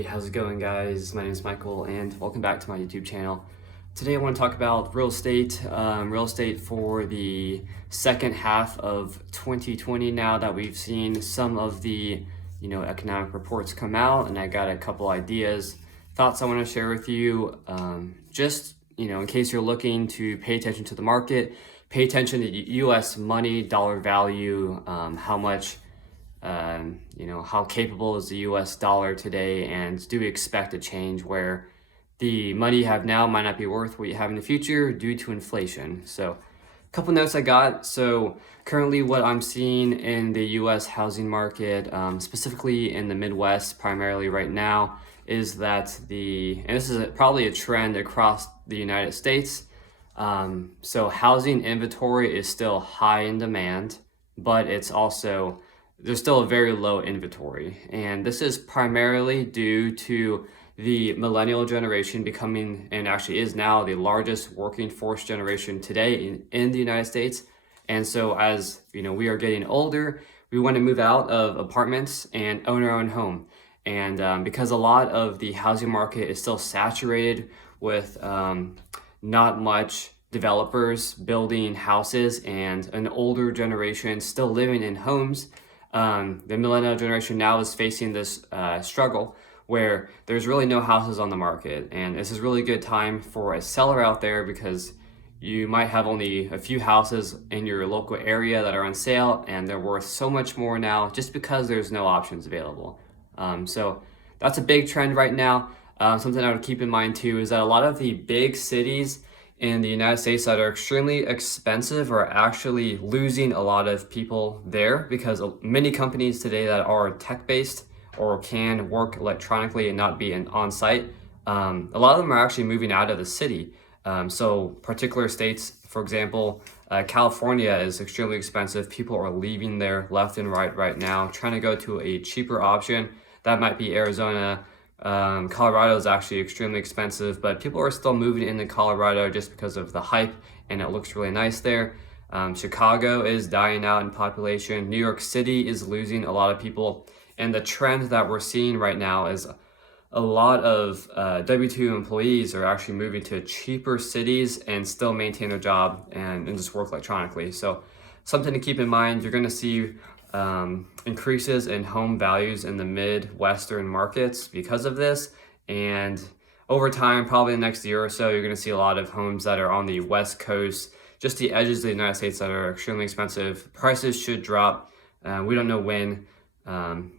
Hey, how's it going, guys? My name is Michael and welcome back to my YouTube channel. Today I want to talk about real estate for the second half of 2020 now that we've seen some of the economic reports come out, and I got a couple ideas, thoughts I want to share with you. In case you're looking to pay attention to the market, pay attention to US money, dollar value, how capable is the US dollar today, and do we expect a change where the money you have now might not be worth what you have in the future due to inflation. So a couple notes I got. So currently what I'm seeing in the US housing market, specifically in the Midwest primarily right now, is that and this is probably a trend across the United States. So housing inventory is still high in demand, but there's still a very low inventory. And this is primarily due to the millennial generation becoming, and actually is now, the largest working force generation today in the United States. And so as we are getting older, we want to move out of apartments and own our own home. And because a lot of the housing market is still saturated with not much developers building houses and an older generation still living in homes, the millennial generation now is facing this struggle where there's really no houses on the market. And this is a really good time for a seller out there because you might have only a few houses in your local area that are on sale, and they're worth so much more now just because there's no options available. So that's a big trend right now. Something I would keep in mind too is that a lot of the big cities in the United States that are extremely expensive are actually losing a lot of people there, because many companies today that are tech-based or can work electronically and not be on-site, a lot of them are actually moving out of the city. So particular states, for example, California is extremely expensive. People are leaving there left and right now, trying to go to a cheaper option. That might be Arizona. Colorado is actually extremely expensive, but people are still moving into Colorado just because of the hype, and it looks really nice there. Chicago is dying out in population. New York City is losing a lot of people. And the trend that we're seeing right now is a lot of W-2 employees are actually moving to cheaper cities and still maintain their job and just work electronically. So something to keep in mind, you're going to see increases in home values in the Midwestern markets because of this. And over time, probably the next year or so, you're going to see a lot of homes that are on the West Coast, just the edges of the United States, that are extremely expensive. Prices should drop. We don't know when.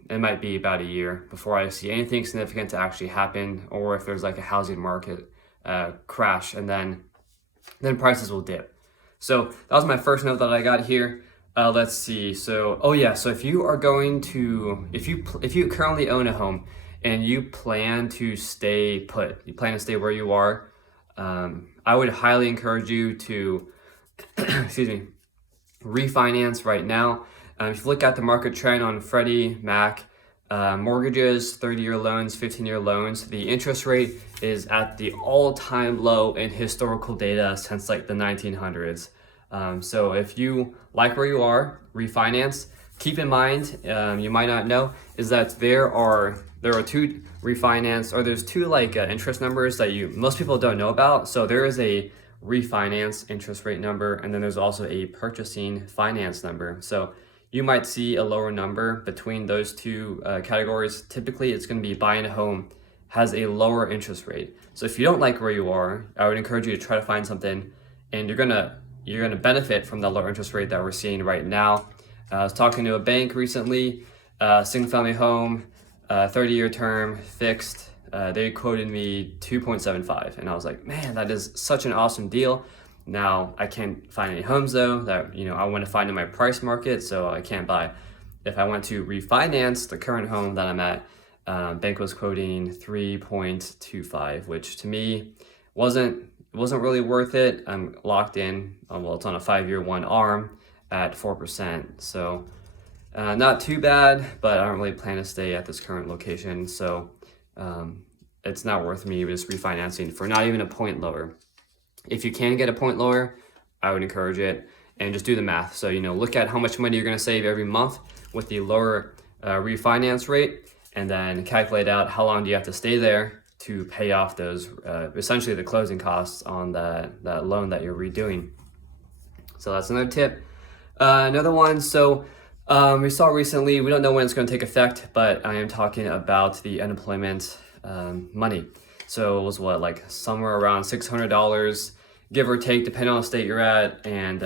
It might be about a year before I see anything significant to actually happen, or if there's like a housing market crash, and then prices will dip. So that was my first note that I got here. Let's see. So if you are going to, if you currently own a home and you plan to stay put, you plan to stay where you are, I would highly encourage you to, refinance right now. If you look at the market trend on Freddie Mac mortgages, 30-year loans, 15-year loans, the interest rate is at the all-time low in historical data since like the 1900s. So if you like where you are, refinance. Keep in mind, you might not know, is that there are two refinance, or there's two interest numbers that most people don't know about. So there is a refinance interest rate number, and then there's also a purchasing finance number. So you might see a lower number between those two categories. Typically, it's going to be buying a home has a lower interest rate. So if you don't like where you are, I would encourage you to try to find something, and you're gonna benefit from the lower interest rate that we're seeing right now. I was talking to a bank recently, single family home, 30-year term, fixed. They quoted me 2.75, and I was like, man, that is such an awesome deal. Now, I can't find any homes though that I want to find in my price market, so I can't buy. If I want to refinance the current home that I'm at, bank was quoting 3.25, which to me wasn't really worth it. I'm locked in. It's on a 5-year one arm at 4%, so not too bad. But I don't really plan to stay at this current location, so it's not worth me just refinancing for not even a point lower. If you can get a point lower, I would encourage it, and just do the math. So look at how much money you're going to save every month with the lower refinance rate, and then calculate out how long do you have to stay there to pay off those, essentially the closing costs on that loan that you're redoing. So that's another tip. Another one, so we saw recently, we don't know when it's going to take effect, but I am talking about the unemployment money. So it was like somewhere around $600, give or take, depending on the state you're at and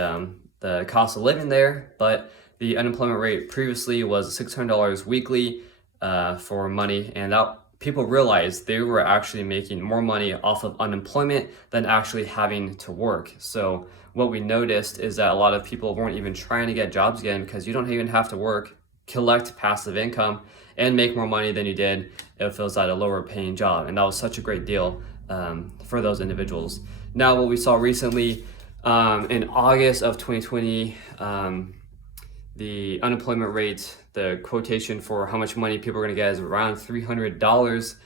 the cost of living there. But the unemployment rate previously was $600 weekly for money, and that people realized they were actually making more money off of unemployment than actually having to work. So what we noticed is that a lot of people weren't even trying to get jobs again because you don't even have to work, collect passive income, and make more money than you did if it was at a lower paying job. And that was such a great deal for those individuals. Now, what we saw recently in August of 2020, the unemployment rate, the quotation for how much money people are going to get is around $300, $300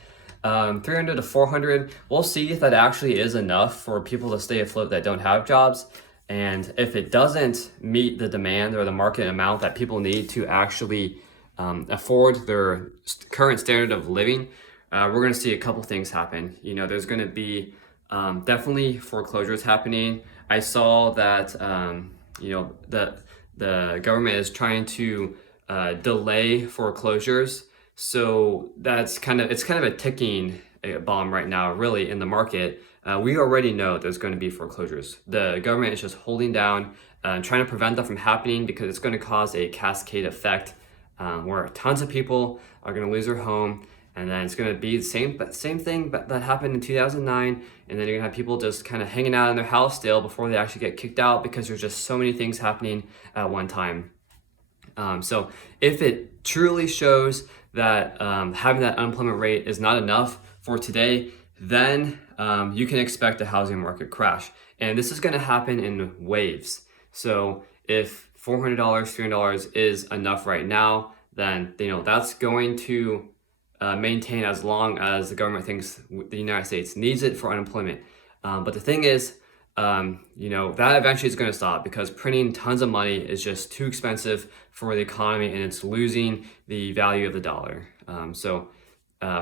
to $400. We'll see if that actually is enough for people to stay afloat that don't have jobs. And if it doesn't meet the demand or the market amount that people need to actually afford their current standard of living, we're going to see a couple things happen. There's going to be definitely foreclosures happening. I saw that the government is trying to delay foreclosures. So it's kind of a ticking bomb right now, really, in the market. We already know there's going to be foreclosures. The government is just holding down, trying to prevent that from happening because it's going to cause a cascade effect where tons of people are going to lose their home. And then it's going to be the same thing that happened in 2009. And then you're going to have people just kind of hanging out in their house still before they actually get kicked out because there's just so many things happening at one time. So if it truly shows that having that unemployment rate is not enough for today, then you can expect a housing market crash. And this is going to happen in waves. So if $400, $300 is enough right now, then that's going to maintain as long as the government thinks the United States needs it for unemployment. But the thing is, that eventually is going to stop because printing tons of money is just too expensive for the economy and it's losing the value of the dollar.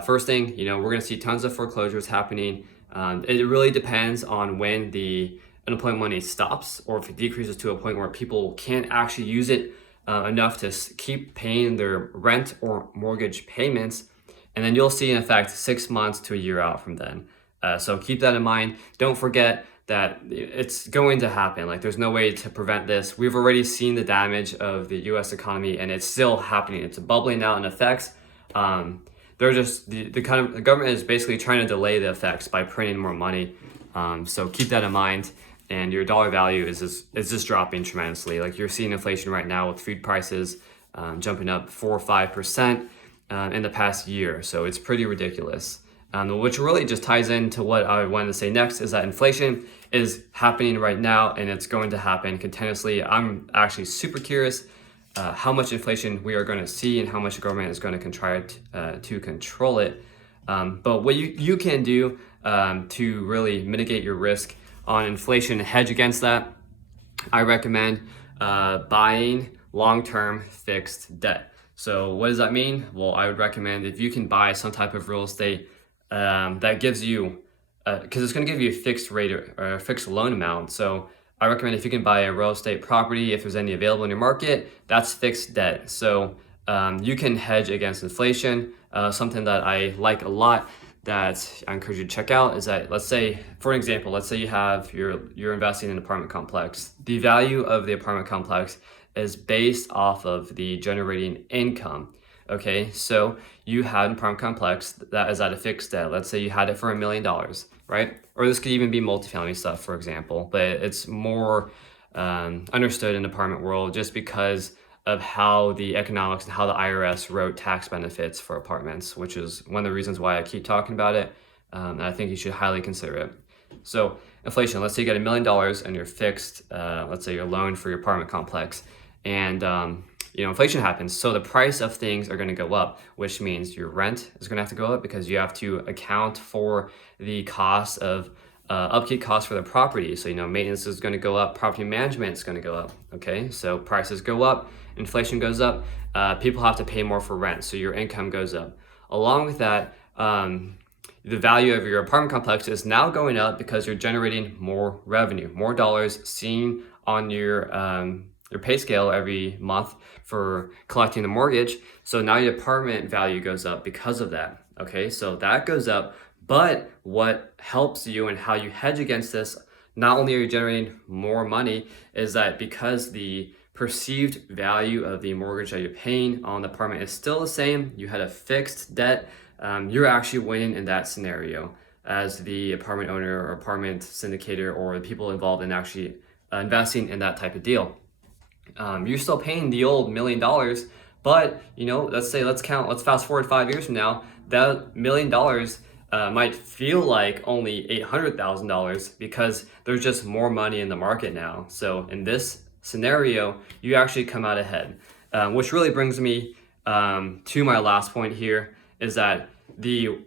First thing, we're going to see tons of foreclosures happening. It really depends on when the unemployment money stops or if it decreases to a point where people can't actually use it enough to keep paying their rent or mortgage payments. And then you'll see, in effect, 6 months to a year out from then. So keep that in mind. Don't forget that it's going to happen. Like, there's no way to prevent this. We've already seen the damage of the US economy and it's still happening. It's bubbling out in effects. They're just, the government is basically trying to delay the effects by printing more money. So keep that in mind. And your dollar value is just dropping tremendously. Like, you're seeing inflation right now with food prices jumping up 4 or 5% in the past year. So it's pretty ridiculous. Which really just ties into what I wanted to say next, is that inflation is happening right now and it's going to happen continuously. I'm actually super curious how much inflation we are going to see and how much the government is going to try to control it. But what you can do to really mitigate your risk on inflation and hedge against that, I recommend buying long-term fixed debt. So what does that mean? Well, I would recommend if you can buy some type of real estate that gives you, because it's going to give you a fixed rate or a fixed loan amount. So I recommend if you can buy a real estate property, if there's any available in your market, that's fixed debt. So you can hedge against inflation. Something that I like a lot that I encourage you to check out is that, let's say, for example, let's say you're investing in an apartment complex. The value of the apartment complex is based off of the generating income. Okay, so you had an apartment complex that is at a fixed debt. Let's say you had it for $1 million, right? Or this could even be multifamily stuff, for example, but it's more understood in the apartment world just because of how the economics and how the IRS wrote tax benefits for apartments, which is one of the reasons why I keep talking about it. And I think you should highly consider it. So inflation, let's say you get $1 million and you're fixed, let's say your loan for your apartment complex, and inflation happens. So the price of things are going to go up, which means your rent is going to have to go up because you have to account for the cost of upkeep costs for the property. So, maintenance is going to go up, property management is going to go up. Okay, so prices go up, inflation goes up, people have to pay more for rent, so your income goes up. Along with that, the value of your apartment complex is now going up because you're generating more revenue, more dollars seen on your pay scale every month for collecting the mortgage. So now your apartment value goes up because of that. Okay, so that goes up. But what helps you and how you hedge against this, not only are you generating more money, is that because the perceived value of the mortgage that you're paying on the apartment is still the same, you had a fixed debt, you're actually winning in that scenario as the apartment owner or apartment syndicator or the people involved in actually investing in that type of deal. You're still paying the old $1 million, but let's fast forward 5 years from now, that $1 million might feel like only $800,000 because there's just more money in the market now. So in this scenario, you actually come out ahead, which really brings me to my last point here, is that the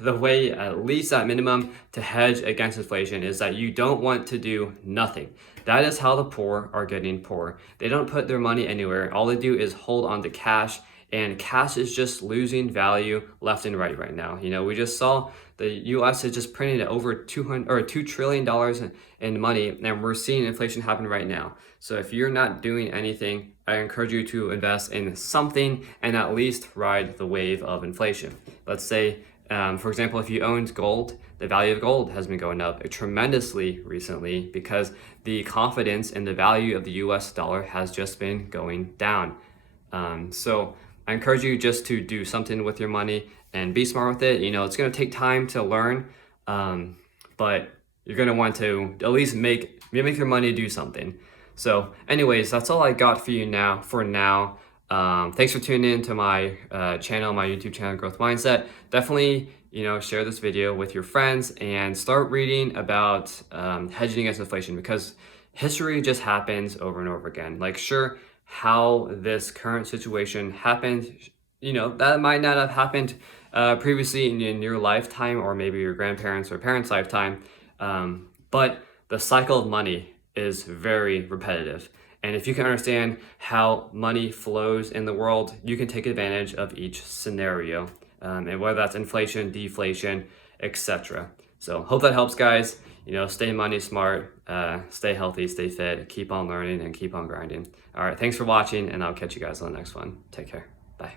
way, at least at minimum, to hedge against inflation is that you don't want to do nothing. That is how the poor are getting poor. They don't put their money anywhere. All they do is hold on to cash, and cash is just losing value left and right now. We just saw the US is just printing over $2 trillion in money, and we're seeing inflation happen right now. So if you're not doing anything, I encourage you to invest in something and at least ride the wave of inflation. Let's say, for example, if you owned gold, the value of gold has been going up tremendously recently because the confidence in the value of the US dollar has just been going down. So I encourage you just to do something with your money and be smart with it. It's going to take time to learn, but you're going to want to at least make your money do something. So anyways, that's all I got for now. Thanks for tuning in to my channel, my YouTube channel, Growth Mindset. Definitely, share this video with your friends and start reading about hedging against inflation, because history just happens over and over again. Like, sure, how this current situation happened, that might not have happened previously in your lifetime or maybe your grandparents' or parents' lifetime, but the cycle of money is very repetitive. And if you can understand how money flows in the world, you can take advantage of each scenario, and whether that's inflation, deflation, etc. So hope that helps, guys. Stay money smart, stay healthy, stay fit, keep on learning and keep on grinding. All right, thanks for watching, and I'll catch you guys on the next one. Take care. Bye.